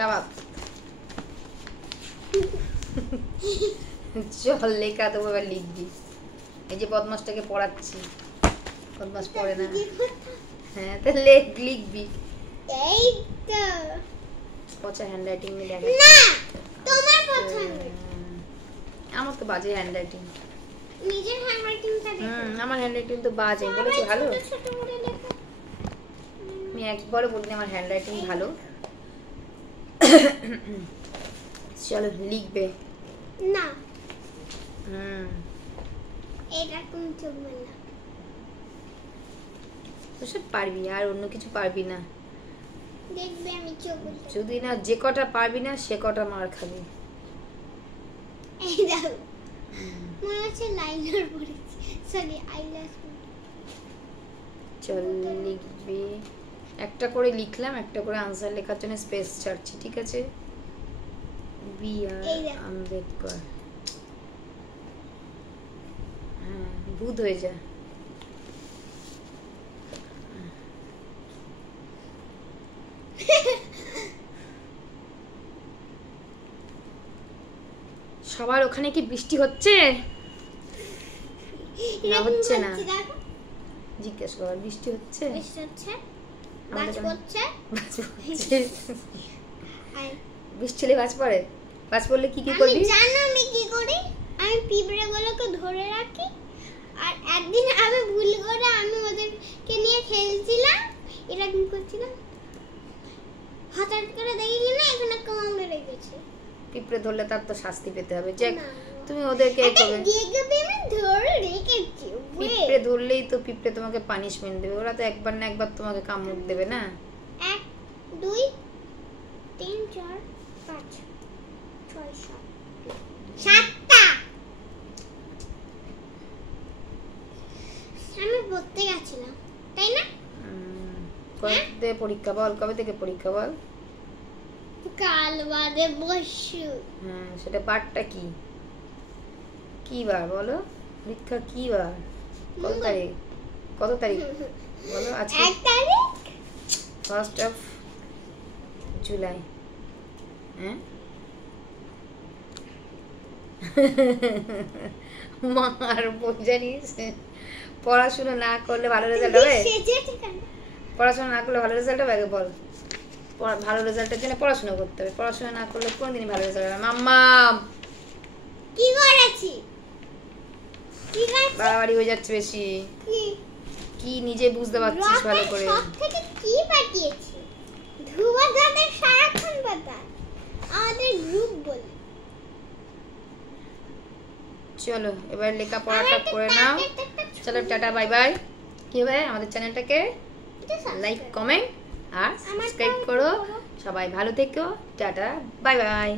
क्या बात चल লেখা তো এবার লিখবি এই যে বদমাসটাকে পড়াচ্ছি বদমাস পড়ে না হ্যাঁ তো লিখবি এই তো পচা হ্যান্ডরাইটিং নিয়ে দেখা না তোমার পছন্দ আমার তো বাজে হ্যান্ডরাইটিং নিজের হ্যান্ডরাইটিংটা দেখো আমার হ্যান্ডরাইটিং তো বাজে বলেছি ভালো ছোট করে লেখো আমি একবারও বলিনি আমার হ্যান্ডরাইটিং ভালো চলো লিখবে না এটা তুমি চলবে না ওসব পারবি আর অন্য কিছু পারবি না দেখবে আমি চলবে যদি না যে কটা পারবি না সে কটা মার খাবি এই দাও মনে হচ্ছে লাইনার পড়েছি সরি আইল্যাশ চল লিখবি একটা করে লিখলাম একটা করে আনসার লেখার জন্য স্পেস ছাড়ছি ঠিক আছে বি আর আম্বেদকর হ্যাঁ ভূত হয়ে যা সবার ওখানে কি বৃষ্টি হচ্ছে না হচ্ছে না জিজ্ঞেস কর বৃষ্টি হচ্ছে বৃষ্টি হচ্ছে বাজ পড়ছে বৃষ্টি হলে বাজ পড়ে বাজ পড়লে কি কি করবি জানো আমি কি করি আমি পিঁপড়েগুলোকে ধরে রাখি আর একদিন আমি ভুল করে আমি ওদেরকে নিয়ে খেলছিলাম এরা কি করছিলাম হঠাৎ করে দেখি কিনা এখানে কামড়ে রেখেছে পিঁপড়ে ধরলে তার তো শাস্তি পেতে হবে যে তুমি ওদেরকে এই করবে আমি ধরে রেখেছি পিঁপড়ে ধরলেই তো পিঁপড়ে তোমাকে পানিশমেন্ট দেবে ওরা তো একবার না একবার তোমাকে কামড় দেবে না 1 2 3 4 5 6 7টা আমি পড়তে গেছিলাম তাই না কবে পরীক্ষা বল কবে থেকে পরীক্ষা বল কাল বাদে বসু সেটা পার্টটা কি কি বার বলো পরীক্ষা কি বার কত তারিখ বলো আজকে 1 তারিখ 1st of July হ্যাঁ মার বই জানিস পড়াশোনা না করলে ভালো রেজাল্ট হবে পড়াশোনা না করলে ভালো রেজাল্ট হবে আগে বল ভালো রেজাল্টের জন্য পড়াশোনা করতে হবে পড়াশোনা না করলে কোনদিনই ভালো রেজাল্ট হবে মাম্মা কি করেছি কি করেছি বাড়াবাড়ি হয়ে যাচ্ছে বেশি কি নিজে বুঝতে পারছিস ভালো করে সব থেকে কি পাঠিয়েছি ধুবা দাদা সারাক্ষণ বাতা আমাদের গ্রুপ বলে চলো এবার লেখাপড়াটা করে নাও চলো টাটা বাই বাই কি হবে আমাদের চ্যানেলটাকে লাইক কমেন্ট আর সাবস্ক্রাইব করো সবাই ভালো থেকো টাটা বাই বাই